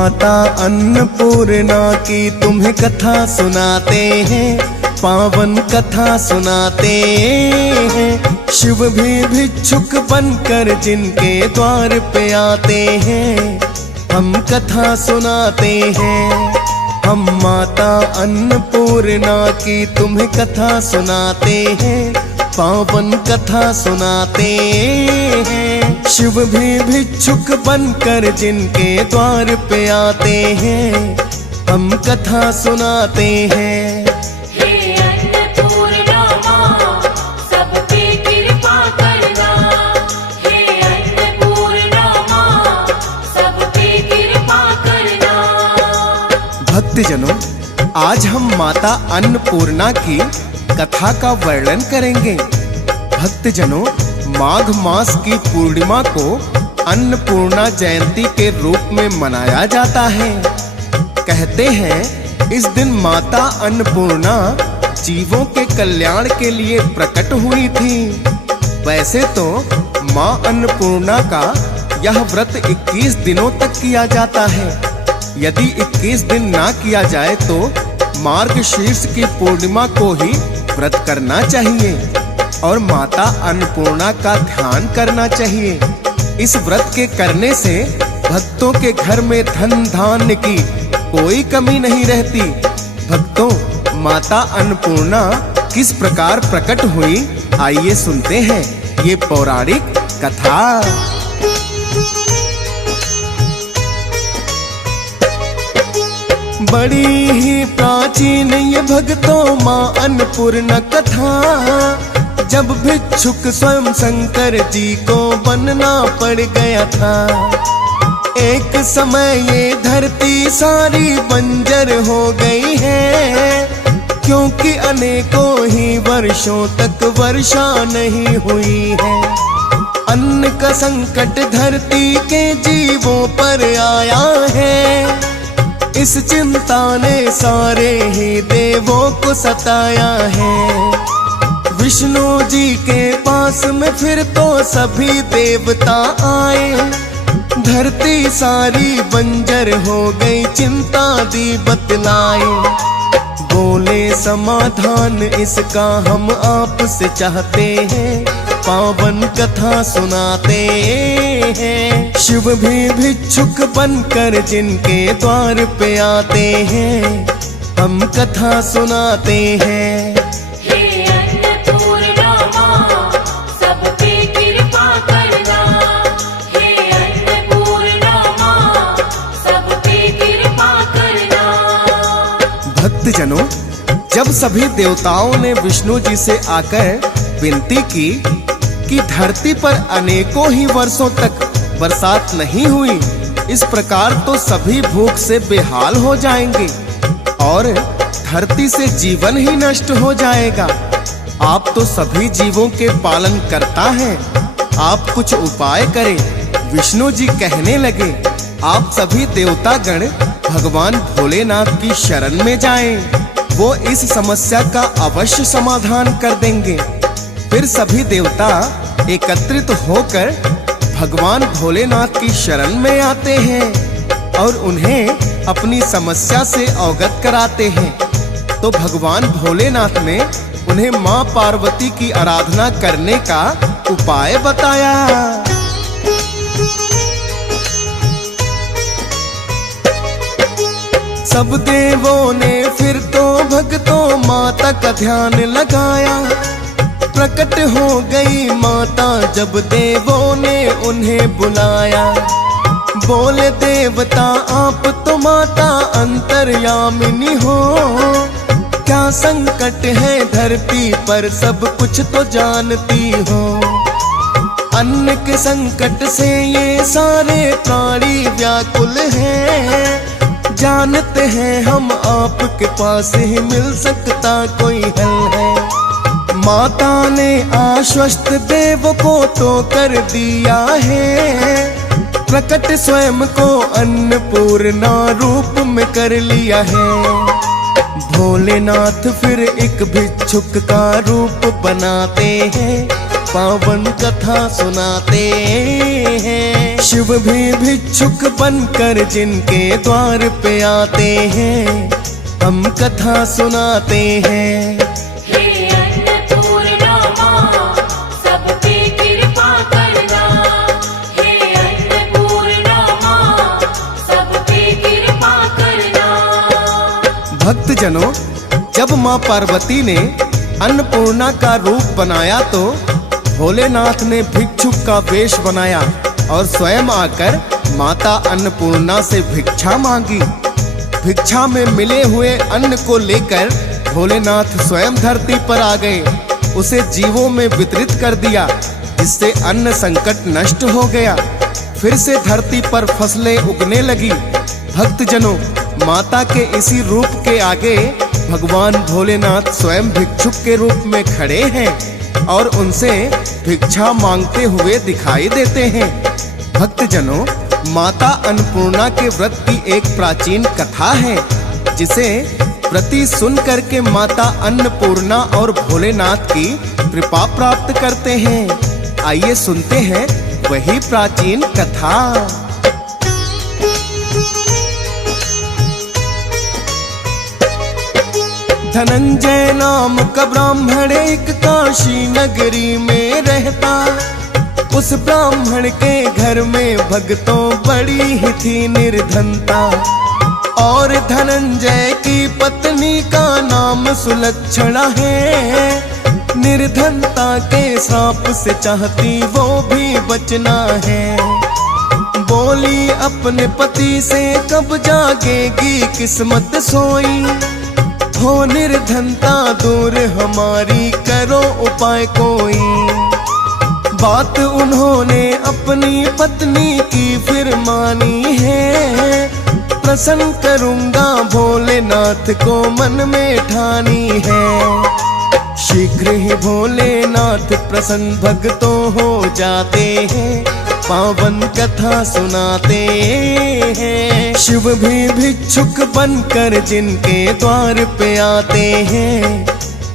माता अन्नपूर्णा की तुम्हें कथा सुनाते हैं, पावन कथा सुनाते हैं। शिव भी भिक्षुक बनकर जिनके द्वार पे आते हैं, हम कथा सुनाते हैं। हम माता अन्नपूर्णा की तुम्हें कथा सुनाते हैं, पावन कथा सुनाते हैं। शिव भी भिक्षुक बनकर जिनके द्वार पे आते हैं, हम कथा सुनाते हैं। हे अन्नपूर्णा माँ, सब पे कृपा करना। हे अन्नपूर्णा माँ, सब पे कृपा करना। भक्तजनों, आज हम माता अन्नपूर्णा की कथा का वर्णन करेंगे। भक्तजनों, माघ मास की पूर्णिमा को अन्नपूर्णा जयंती के रूप में मनाया जाता है। कहते हैं इस दिन माता अन्नपूर्णा जीवों के कल्याण के लिए प्रकट हुई थी। वैसे तो मां अन्नपूर्णा का यह व्रत 21 दिनों तक किया जाता है। यदि 21 दिन ना किया जाए तो मार्गशीर्ष की पूर्णिमा को ही व्रत करना चाहिए और माता अन्नपूर्णा का ध्यान करना चाहिए। इस व्रत के करने से भक्तों के घर में धन धान्य की कोई कमी नहीं रहती। भक्तों, माता अन्नपूर्णा किस प्रकार प्रकट हुई, आइए सुनते हैं ये पौराणिक कथा। बड़ी ही प्राचीन ये भक्तों मां अन्नपूर्णा कथा। जब भिक्षुक स्वयं शंकर जी को बनना पड़ गया था। एक समय ये धरती सारी बंजर हो गई है, क्योंकि अनेकों ही वर्षों तक वर्षा नहीं हुई है। अन्न का संकट धरती के जीवों पर आया है। इस चिंता ने सारे ही देवों को सताया है। विष्णु जी के पास में फिर तो सभी देवता आए। धरती सारी बंजर हो गई, चिंता दी बतलाए। बोले समाधान इसका हम आपसे चाहते हैं, पावन कथा सुनाते हैं। शिव भी भिक्षुक बनकर जिनके द्वार पे आते हैं, हम कथा सुनाते हैं। हे अन्नपूर्णा माँ, सब पे कृपा करना। हे अन्नपूर्णा माँ, सब पे कृपा करना। भक्तजनों, जब सभी देवताओं ने विष्णु जी से आकर विनती की कि धरती पर अनेकों ही वर्षों तक बरसात नहीं हुई, इस प्रकार तो सभी भूख से बेहाल हो जाएंगे और धरती से जीवन ही नष्ट हो जाएगा। आप तो सभी जीवों के पालन करता हैं, आप कुछ उपाय करें। विष्णु जी कहने लगे, आप सभी देवतागण भगवान भोलेनाथ की शरण में जाएं, वो इस समस्या का अवश्य समाधान कर देंगे। फिर सभी देवता एकत्रित होकर भगवान भोलेनाथ की शरण में आते हैं और उन्हें अपनी समस्या से अवगत कराते हैं। तो भगवान भोलेनाथ ने उन्हें मां पार्वती की आराधना करने का उपाय बताया। सब देवों ने फिर तो भक्तों माता का ध्यान लगाया। प्रकट हो गई माता जब देवों ने उन्हें बुलाया। बोले देवता आप तो माता अंतर्यामिनी हो, क्या संकट है धरती पर सब कुछ तो जानती हो। अन्न के संकट से ये सारे प्राणी व्याकुल हैं। जानते हैं हम आपके पास ही मिल सकता कोई हल है। माता ने आश्वस्त देव को तो कर दिया है। प्रकट स्वयं को अन्नपूर्णा रूप में कर लिया है। भोलेनाथ फिर एक भिक्षुक का रूप बनाते हैं पावन कथा सुनाते हैं। शिव भी भिक्षुक बनकर जिनके द्वार पे आते हैं, हम कथा सुनाते हैं। हे अन्नपूर्णा माँ, सब पे कृपा करना। हे अन्नपूर्णा माँ, सब पे कृपा करना। भक्तजनों, जब माँ पार्वती ने अन्नपूर्णा का रूप बनाया तो भोलेनाथ ने भिक्षुक का वेश बनाया और स्वयं आकर माता अन्नपूर्णा से भिक्षा मांगी। भिक्षा में मिले हुए अन्न को लेकर भोलेनाथ स्वयं धरती पर आ गए, उसे जीवों में वितरित कर दिया, जिससे अन्न संकट नष्ट हो गया। फिर से धरती पर फसलें उगने लगी। भक्तजनों, माता के इसी रूप के आगे भगवान भोलेनाथ स्वयं भिक्षुक के रूप में खड़े हैं और उनसे भिक्षा मांगते हुए दिखाई देते हैं। भक्तजनों, माता अन्नपूर्णा के व्रत की एक प्राचीन कथा है, जिसे प्रति सुन करके माता अन्नपूर्णा और भोलेनाथ की कृपा प्राप्त करते हैं। आइए सुनते हैं वही प्राचीन कथा। धनंजय नाम का ब्राह्मण एक काशी नगरी में रहता। उस ब्राह्मण के घर में भक्तों बड़ी ही थी निर्धनता, और धनंजय की पत्नी का नाम सुलक्षणा है। निर्धनता के श्राप से चाहती वो भी बचना है। बोली अपने पति से कब जागेगी किस्मत सोई, हो निर्धनता दूर हमारी करो उपाय कोई। बात उन्होंने अपनी पत्नी की फिर मानी है, प्रसन्न करूंगा भोलेनाथ को मन में ठानी है। शीघ्र ही भोलेनाथ प्रसन्न भक्तों हो जाते हैं, पावन कथा सुनाते हैं। शिव भी भिक्षुक बनकर जिनके द्वार पे आते हैं,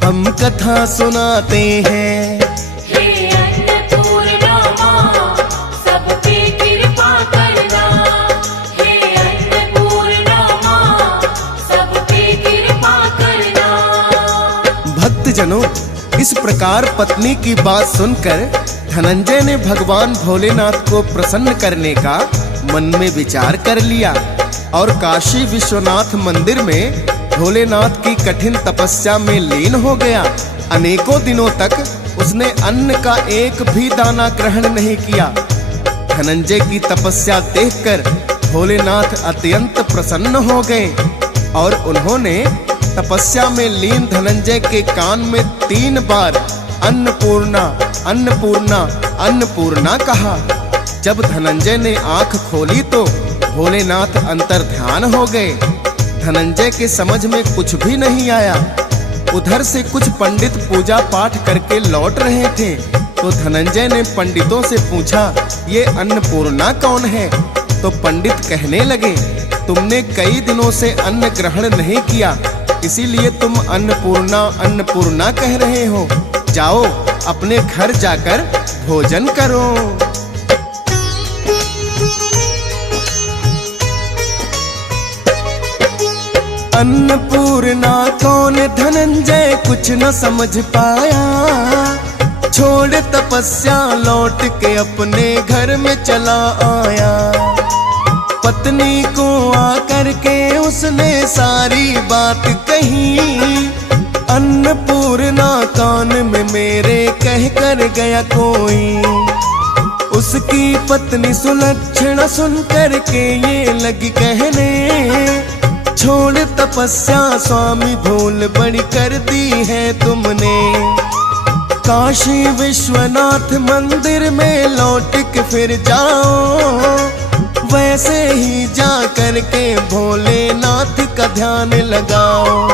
हम कथा सुनाते हैं। हे अन्नपूर्णा माँ, सब पे कृपा करना। हे अन्नपूर्णा माँ, सब पे कृपा करना। भक्तजनों, इस प्रकार पत्नी की बात सुनकर धनंजय ने भगवान भोलेनाथ को प्रसन्न करने का मन में विचार कर लिया और काशी विश्वनाथ मंदिर में भोलेनाथ की कठिन तपस्या में लीन हो गया। अनेकों दिनों तक उसने अन्न का एक भी दाना ग्रहण नहीं किया। धनंजय की तपस्या देखकर भोलेनाथ अत्यंत प्रसन्न हो गए और उन्होंने तपस्या में लीन धनंजय के कान में 3 बार अन्नपूर्णा अन्नपूर्णा अन्नपूर्णा कहा। जब धनंजय ने आंख खोली तो भोलेनाथ अंतर्ध्यान हो गए। धनंजय के समझ में कुछ भी नहीं आया। उधर से कुछ पंडित पूजा पाठ करके लौट रहे थे तो धनंजय ने पंडितों से पूछा, ये अन्नपूर्णा कौन है? तो पंडित कहने लगे, तुमने कई दिनों से अन्न ग्रहण नहीं किया, इसीलिए तुम अन्नपूर्णा अन्नपूर्णा कह रहे हो। जाओ अपने घर जाकर भोजन करो। अन्नपूर्णा कौन धनंजय कुछ न समझ पाया। छोड़ तपस्या लौट के अपने घर में चला आया। पत्नी को आकर के उसने सारी बात कही। अन्नपूर्णा कान में मेरे कह कर गया कोई। उसकी पत्नी सुलक्षणा सुन कर के ये लगी कहने, छोड़ तपस्या स्वामी भूल बड़ी कर दी है तुमने। काशी विश्वनाथ मंदिर में लौट के फिर जाओ। वैसे ही जा कर के भोलेनाथ का ध्यान लगाओ।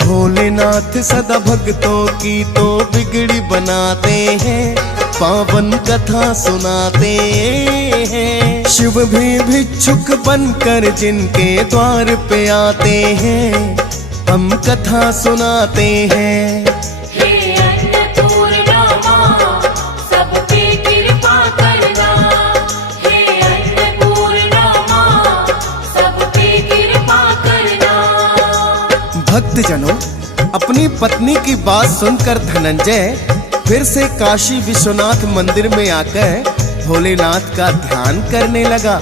भोलेनाथ सदा भक्तों की तो बिगड़ी बनाते हैं, पावन कथा सुनाते हैं। शिव भी भिक्षुक बनकर जिनके द्वार पे आते हैं, हम कथा सुनाते हैं। हे अन्नपूर्णा माँ, भक्तजनों, अपनी पत्नी की बात सुनकर धनंजय फिर से काशी विश्वनाथ मंदिर में आकर भोलेनाथ का ध्यान करने लगा।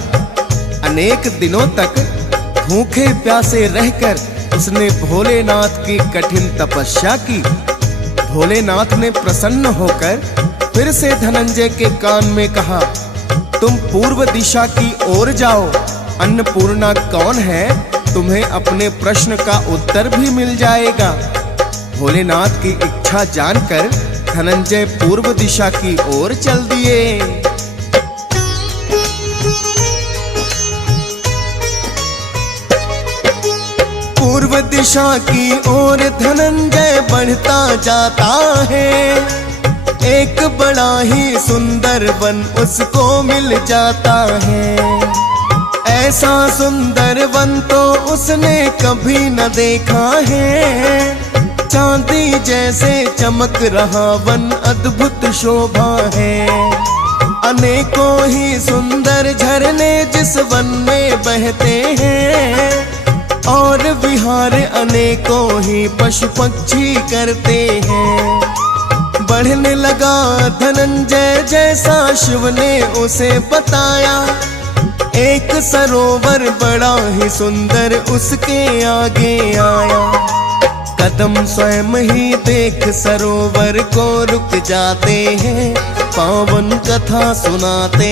अनेक दिनों तक भूखे प्यासे रहकर उसने भोलेनाथ की कठिन तपस्या की। भोलेनाथ ने प्रसन्न होकर फिर से धनंजय के कान में कहा, तुम पूर्व दिशा की ओर जाओ। अन्नपूर्णा कौन है, तुम्हें अपने प्रश्न का उत्तर भी मिल जाएगा। भोलेनाथ की इच्छा जानकर धनंजय पूर्व दिशा की ओर चल दिए। पूर्व दिशा की ओर धनंजय बढ़ता जाता है। एक बड़ा ही सुंदर वन उसको मिल जाता है। ऐसा सुंदर वन तो उसने कभी न देखा है। चांदी जैसे चमक रहा वन अद्भुत शोभा है। अनेकों ही सुंदर झरने जिस वन में बहते हैं और विहार अनेकों ही पशु पक्षी करते हैं। बढ़ने लगा धनंजय जैसा शिव ने उसे बताया। एक सरोवर बड़ा ही सुंदर उसके आगे आया। कदम स्वयं ही देख सरोवर को रुक जाते हैं, पावन कथा सुनाते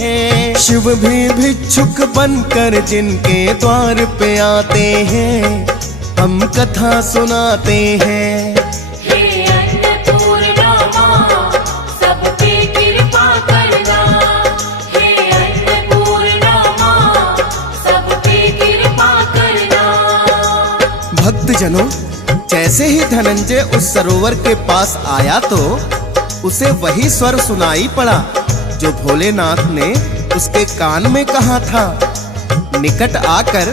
हैं। शिव भी भिक्षुक बनकर जिनके द्वार पे आते हैं, हम कथा सुनाते हैं। हे अन्नपूर्णा माँ, सब पे कृपा करना। हे अन्नपूर्णा माँ, सब पे कृपा करना। भक्तजनों, जैसे ही धनंजय उस सरोवर के पास आया तो उसे वही स्वर सुनाई पड़ा जो भोलेनाथ ने उसके कान में कहा था। निकट आकर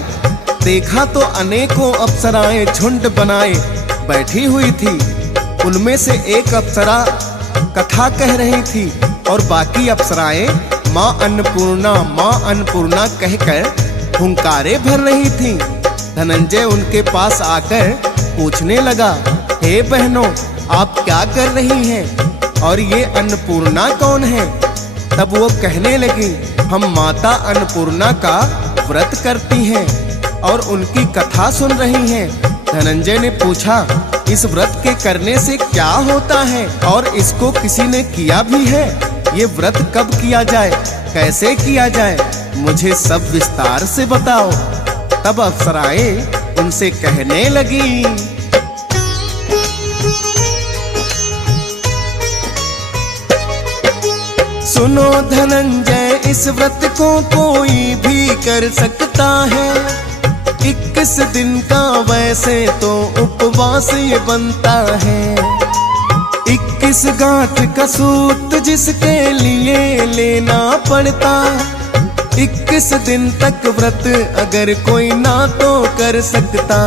देखा तो अनेकों अप्सराएं झुंड बनाए बैठी हुई थी। उनमें से एक अप्सरा कथा कह रही थी और बाकी अप्सराएं माँ अन्नपूर्णा कहकर हुंकारे भर रही थीं। धनंजय उनके पास आकर पूछने लगा, हे बहनों, आप क्या कर रही हैं और ये अन्नपूर्णा कौन है? तब वो कहने लगी, हम माता अन्नपूर्णा का व्रत करती हैं और उनकी कथा सुन रही हैं। धनंजय ने पूछा, इस व्रत के करने से क्या होता है और इसको किसी ने किया भी है? ये व्रत कब किया जाए, कैसे किया जाए, मुझे सब विस्तार से बताओ। तब अप्सराएं उनसे कहने लगी, सुनो धनंजय, इस व्रत को कोई भी कर सकता है। 21 दिन का वैसे तो उपवास ये बनता है। 21 गांठ का सूत जिसके लिए लेना पड़ता। 21 दिन तक व्रत अगर कोई ना तो कर सकता।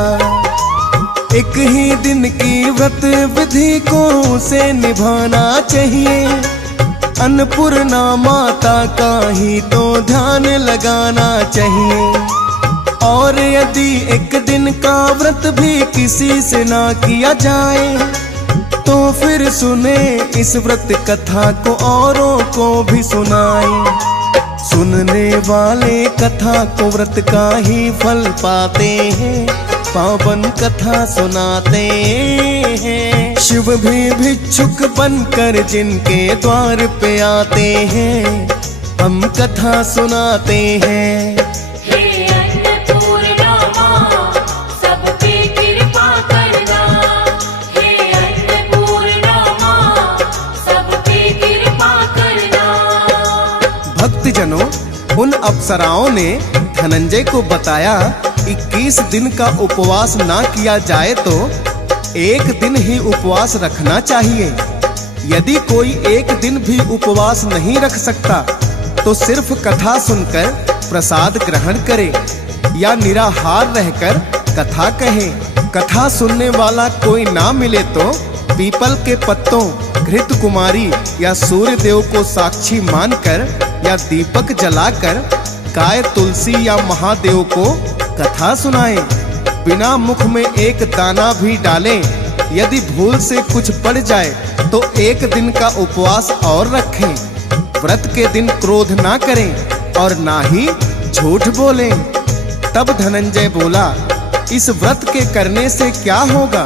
एक ही दिन की व्रत विधि को उसे निभाना चाहिए। अन्नपूर्णा माता का ही तो ध्यान लगाना चाहिए। और यदि एक दिन का व्रत भी किसी से ना किया जाए तो फिर सुने इस व्रत कथा को औरों को भी सुनाए। सुनने वाले कथा को व्रत का ही फल पाते हैं, पावन कथा सुनाते हैं। शिव भी भिक्षुक बनकर जिनके द्वार पे आते हैं, हम कथा सुनाते हैं। हे अन्नपूर्णा माँ, सब पे कृपा करना। हे अन्नपूर्णा माँ, सब पे कृपा करना। भक्तजनों, उन अप्सराओं ने धनंजय को बताया 21 दिन का उपवास ना किया जाए तो एक दिन ही उपवास रखना चाहिए। यदि कोई एक दिन भी उपवास नहीं रख सकता तो सिर्फ कथा सुनकर प्रसाद ग्रहण करे या निराहार रहकर कथा कहे। कथा सुनने वाला कोई ना मिले तो पीपल के पत्तों, घृत कुमारी या सूर्य देव को साक्षी मानकर या दीपक जलाकर गाय, तुलसी या महादेव को कथा सुनाए। बिना मुख में एक दाना भी डालें। यदि भूल से कुछ पड़ जाए तो 1 दिन का उपवास और रखें। व्रत के दिन क्रोध ना करें और ना ही झूठ बोलें। तब धनंजय बोला, इस व्रत के करने से क्या होगा?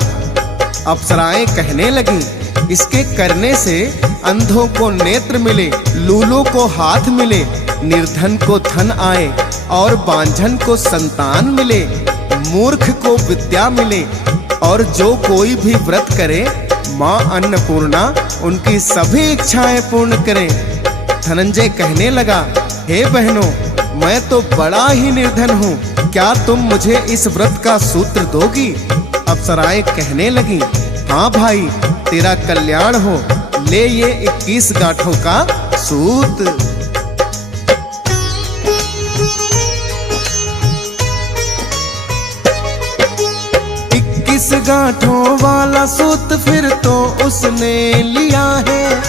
अप्सराएं कहने लगीं, इसके करने से अंधों को नेत्र मिले, लूलों को हाथ मिले, निर्धन को धन आए और बांझन को संतान मिले, मूर्ख को विद्या मिले। और जो कोई भी व्रत करे, माँ अन्नपूर्णा उनकी सभी इच्छाएं पूर्ण करे। धनंजय कहने लगा, हे बहनों, मैं तो बड़ा ही निर्धन हूँ, क्या तुम मुझे इस व्रत का सूत्र दोगी? अप्सराएं कहने लगी, हाँ भाई, तेरा कल्याण हो, ले ये 21 गांठों का सूत। 21 गांठों वाला सूत फिर तो उसने लिया है।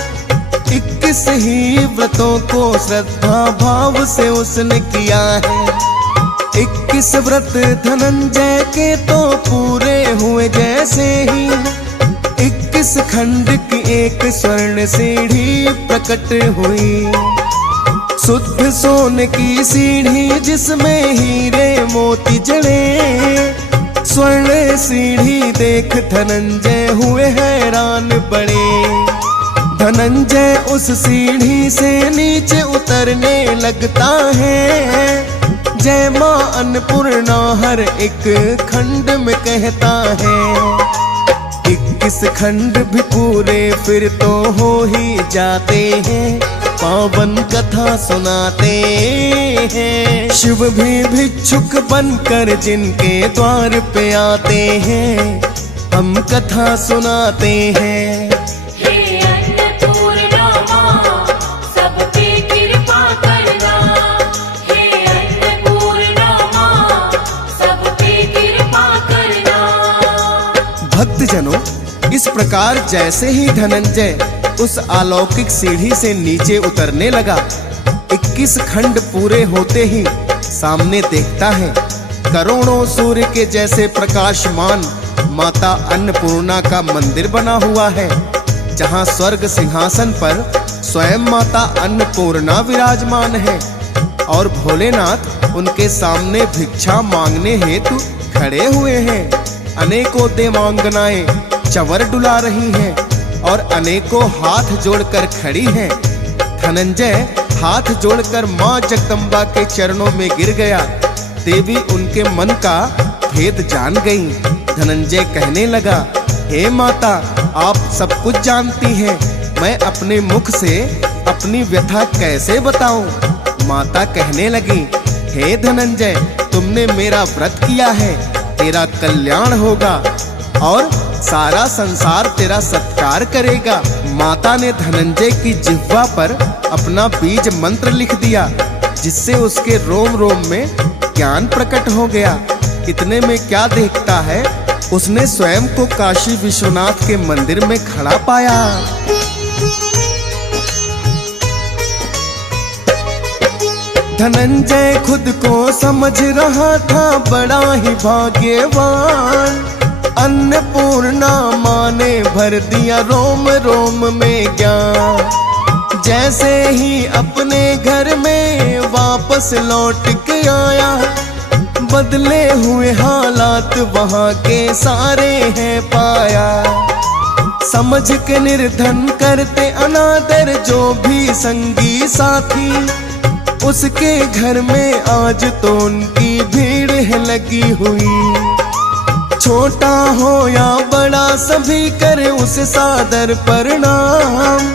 21 ही व्रतों को श्रद्धा भाव से उसने किया है। 21 व्रत धनंजय के तो पूरे हुए जैसे ही 21 खंड की एक स्वर्ण सीढ़ी प्रकट हुई। शुद्ध सोने की सीढ़ी जिसमें हीरे मोती जड़े। स्वर्ण सीढ़ी देख धनंजय हुए हैरान बड़े। धनंजय उस सीढ़ी से नीचे उतरने लगता है। जय माँ अन्नपूर्णा हर एक खंड में कहता है। 21 खंड भी पूरे फिर तो हो ही जाते हैं। पावन कथा सुनाते हैं। शिव भी भिक्षुक बनकर जिनके द्वार पे आते हैं, हम कथा सुनाते हैं। हे अन्नपूर्णा माँ, सब पे कृपा करना। हे अन्नपूर्णा माँ, सब पे कृपा करना। भक्तजनों, इस प्रकार जैसे ही धनंजय उस अलौकिक सीढ़ी से नीचे उतरने लगा, 21 खंड पूरे होते ही सामने देखता है करोड़ों सूर्य के जैसे प्रकाशमान माता अन्नपूर्णा का मंदिर बना हुआ है, जहां स्वर्ग सिंहासन पर स्वयं माता अन्नपूर्णा विराजमान है और भोलेनाथ उनके सामने भिक्षा मांगने हेतु खड़े हुए हैं। अनेकों देवांगनाएं चंवर डुला रही हैं और अनेकों हाथ जोड़कर खड़ी हैं। धनंजय हाथ जोड़कर मां जगदम्बा के चरणों में गिर गया। देवी उनके मन का भेद जान गईं। धनंजय कहने लगा, हे माता, आप सब कुछ जानती हैं, मैं अपने मुख से अपनी व्यथा कैसे बताऊं? माता कहने लगी, हे धनंजय, तुमने मेरा व्रत किया है, तेरा कल्याण होगा और सारा संसार तेरा सत्कार करेगा। माता ने धनंजय की जिह्वा पर अपना बीज मंत्र लिख दिया, जिससे उसके रोम रोम में ज्ञान प्रकट हो गया। इतने में क्या देखता है, उसने स्वयं को काशी विश्वनाथ के मंदिर में खड़ा पाया। धनंजय खुद को समझ रहा था बड़ा ही भाग्यवान। अन्नपूर्णा माँ ने भर दिया रोम रोम में ज्ञान। जैसे ही अपने घर में वापस लौट के आया, बदले हुए हालात वहाँ के सारे हैं पाया। समझ के निर्धन करते अनादर जो भी संगी साथी, उसके घर में आज तो उनकी भीड़ है लगी हुई। छोटा हो या बड़ा सभी करे उसे सादर प्रणाम।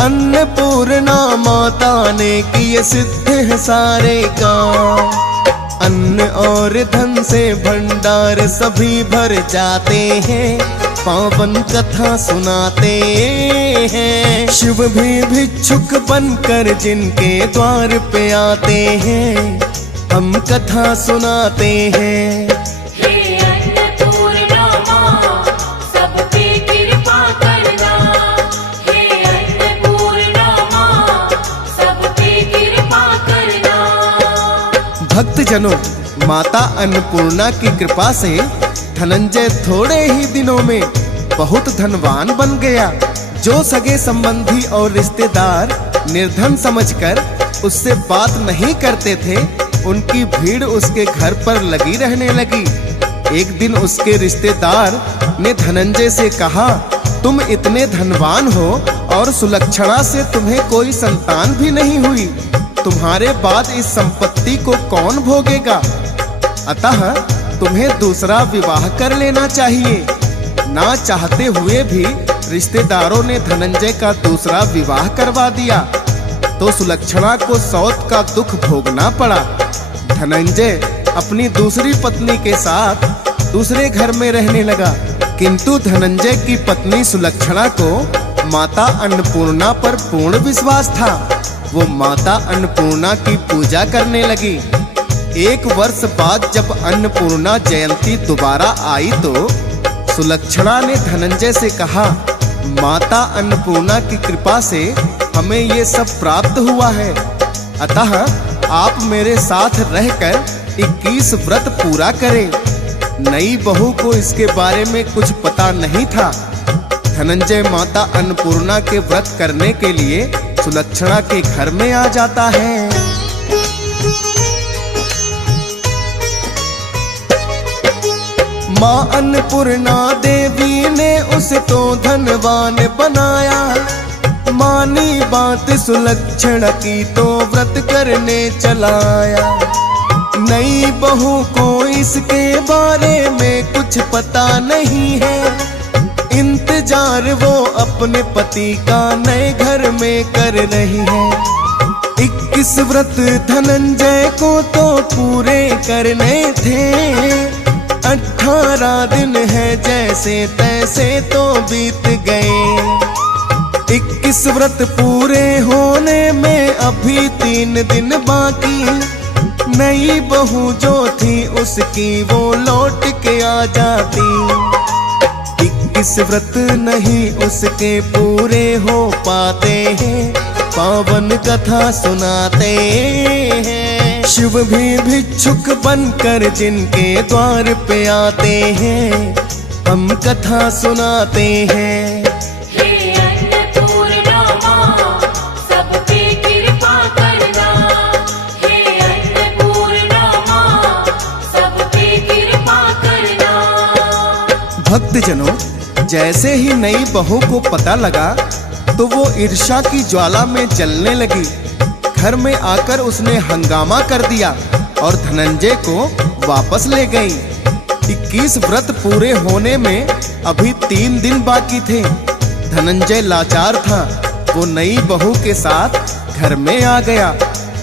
अन्नपूर्णा माता ने किए सिद्ध है सारे काम। अन्न और धन से भंडार सभी भर जाते हैं। पावन कथा सुनाते हैं। शिव भी भिक्षुक बनकर जिनके द्वार पे आते हैं, हम कथा सुनाते हैं। हे अन्नपूर्णा माँ, सब पे कृपा करना। हे अन्नपूर्णा माँ, सब पे कृपा करना। भक्तजनों, माता अन्नपूर्णा की कृपा से धनंजय थोड़े ही दिनों में बहुत धनवान बन गया। जो सगे संबंधी और रिश्तेदार निर्धन समझकर उससे बात नहीं करते थे, उनकी भीड़ उसके घर पर लगी रहने लगी। एक दिन उसके रिश्तेदार ने धनंजय से कहा, तुम इतने धनवान हो और सुलक्षणा से तुम्हें कोई संतान भी नहीं हुई, तुम्हारे बाद इस संपत्ति को कौन भोगेगा? अतः तुम्हें दूसरा विवाह कर लेना चाहिए। ना चाहते हुए भी रिश्तेदारों ने धनंजय का दूसरा विवाह करवा दिया, तो सुलक्षणा को सौत का दुख भोगना पड़ा। धनंजय अपनी दूसरी पत्नी के साथ दूसरे घर में रहने लगा, किंतु धनंजय की पत्नी सुलक्षणा को माता अन्नपूर्णा पर पूर्ण विश्वास था। वो माता अन्नपूर्णा की पूजा करने लगी। एक वर्ष बाद जब अन्नपूर्णा जयंती दोबारा आई तो सुलक्षणा ने धनंजय से कहा, माता अन्नपूर्णा की कृपा से हमें ये सब प्राप्त हुआ है, अतः आप मेरे साथ रहकर 21 व्रत पूरा करें। नई बहू को इसके बारे में कुछ पता नहीं था। धनंजय माता अन्नपूर्णा के व्रत करने के लिए सुलक्षणा के घर में आ जाता है। माँ अन्नपूर्णा देवी ने उसे तो धनवान बनाया। मानी बात सुलक्षणा की तो व्रत करने चलाया। नई बहू को इसके बारे में कुछ पता नहीं है। इंतजार वो अपने पति का नए घर में कर रही है। 21 व्रत धनंजय को तो पूरे करने थे। 18 दिन है जैसे तैसे तो बीत गए। 21 व्रत पूरे होने में अभी 3 दिन बाकी। नई बहू जो थी उसकी वो लौट के आ जाती। 21 व्रत नहीं उसके पूरे हो पाते हैं, पावन कथा सुनाते हैं। शिव भी भिक्षुक बनकर जिनके द्वार पे आते हैं, हम कथा सुनाते हैं। हे अन्नपूर्णा माँ, सब पे कृपा करना। हे अन्नपूर्णा माँ, सब पे कृपा करना। भक्तजनों, जैसे ही नई बहू को पता लगा तो वो ईर्ष्या की ज्वाला में जलने लगी। घर में आकर उसने हंगामा कर दिया और धनंजय को वापस ले गई। 21 व्रत पूरे होने में अभी 3 दिन बाकी थे। धनंजय लाचार था। वो नई बहू के साथ घर में आ गया।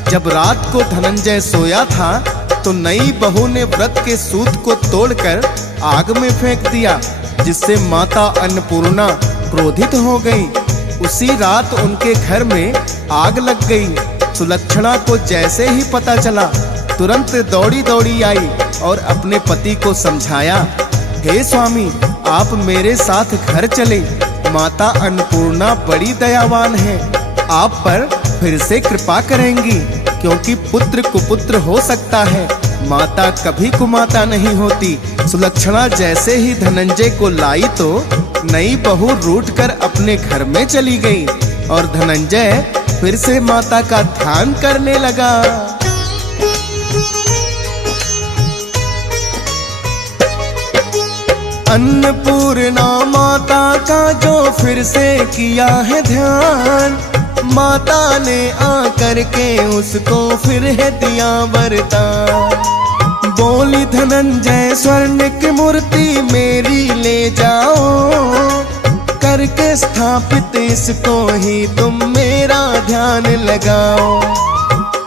जब रात को धनंजय सोया था तो नई बहू ने व्रत के सूत को तोड़कर आग में फेंक दिया, जिससे माता अन्नपूर्णा क्रोधित हो गई। उसी रात उनके घर में आग लग गई। सुलक्षणा को जैसे ही पता चला, तुरंत दौड़ी दौड़ी आई और अपने पति को समझाया, हे स्वामी, आप मेरे साथ घर चले। माता अन्नपूर्णा बड़ी दयावान है, आप पर फिर से कृपा करेंगी, क्योंकि पुत्र कुपुत्र हो सकता है, माता कभी कुमाता नहीं होती। सुलक्षणा जैसे ही धनंजय को लाई तो नई बहू रूठकर अपने घर में चली गई और धनंजय फिर से माता का ध्यान करने लगा। अन्नपूर्णा माता का जो फिर से किया है ध्यान, माता ने आकर के उसको फिर है दिया वरदान। बोली, धनंजय स्वर्ण की मूर्ति मेरी ले जाओ, करके स्थापित इसको ही तुम मेरा ध्यान लगाओ।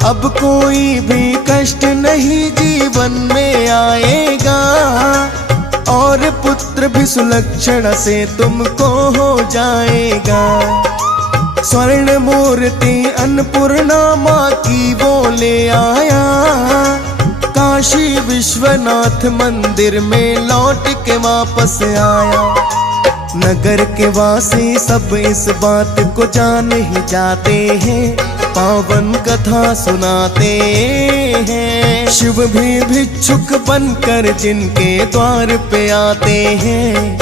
अब कोई भी कष्ट नहीं जीवन में आएगा, और पुत्र भी सुलक्षणा से तुमको हो जाएगा। स्वर्ण मूर्ति अन्नपूर्णा माँ की वो ले आया, काशी विश्वनाथ मंदिर में लौट के वापस आया। नगर के वासी सब इस बात को जान ही जाते हैं, पावन कथा सुनाते हैं। शिव भी भिक्षुक बनकर जिनके द्वार पे आते हैं,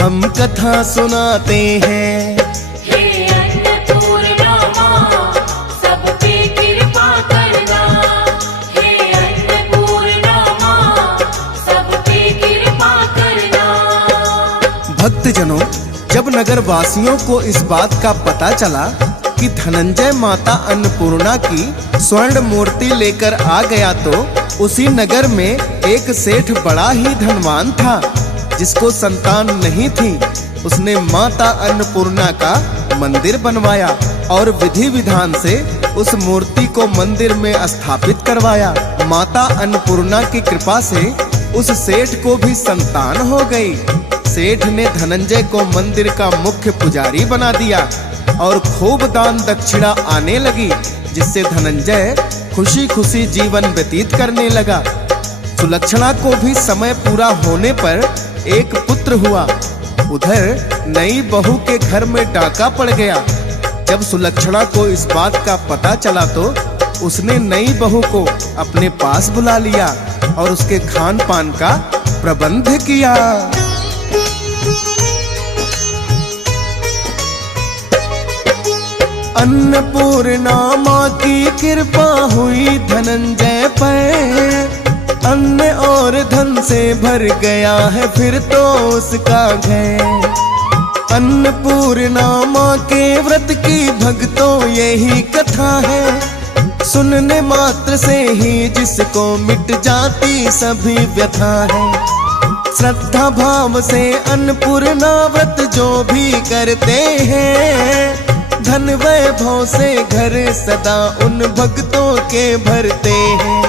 हम कथा सुनाते हैं। हे अन्नपूर्णा माँ, सब पे कृपा करना। हे अन्नपूर्णा माँ, सब पे कृपा करना। भक्तजनों, जब नगर वासियों को इस बात का पता चला कि धनंजय माता अन्नपूर्णा की स्वर्ण मूर्ति लेकर आ गया, तो उसी नगर में एक सेठ बड़ा ही धनवान था जिसको संतान नहीं थी। उसने माता अन्नपूर्णा का मंदिर बनवाया और विधि विधान से उस मूर्ति को मंदिर में स्थापित करवाया। माता अन्नपूर्णा की कृपा से उस सेठ को भी संतान हो गई। सेठ ने धनंजय को मंदिर का मुख्य पुजारी बना दिया और खूब दान दक्षिणा आने लगी, जिससे धनंजय खुशी खुशी जीवन व्यतीत करने लगा। सुलक्षणा को भी समय पूरा होने पर एक पुत्र हुआ। उधर नई बहू के घर में डाका पड़ गया। जब सुलक्षणा को इस बात का पता चला तो उसने नई बहू को अपने पास बुला लिया और उसके खान पान का प्रबंध किया। अन्नपूर्णा माँ की कृपा हुई धनंजय पर, अन्न और धन से भर गया है फिर तो उसका घर। अन्नपूर्णा माँ के व्रत की भक्तों यही कथा है, सुनने मात्र से ही जिसको मिट जाती सभी व्यथा है। श्रद्धा भाव से अन्नपूर्णा व्रत जो भी करते हैं, धन वैभव से घर सदा उन भक्तों के भरते हैं।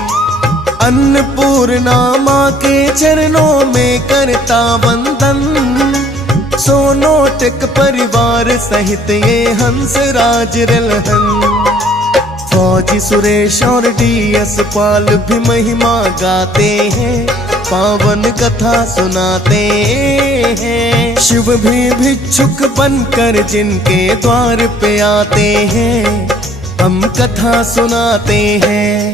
अन्नपूर्णा माँ के चरणों में करता वंदन, सोनो टेक परिवार सहित ये हंस राज रलहन। फौजी सुरेश और DS पाल भी महिमा गाते हैं, पावन कथा सुनाते हैं। शिव भी भिक्षुक बनकर जिनके द्वार पे आते हैं, हम कथा सुनाते हैं।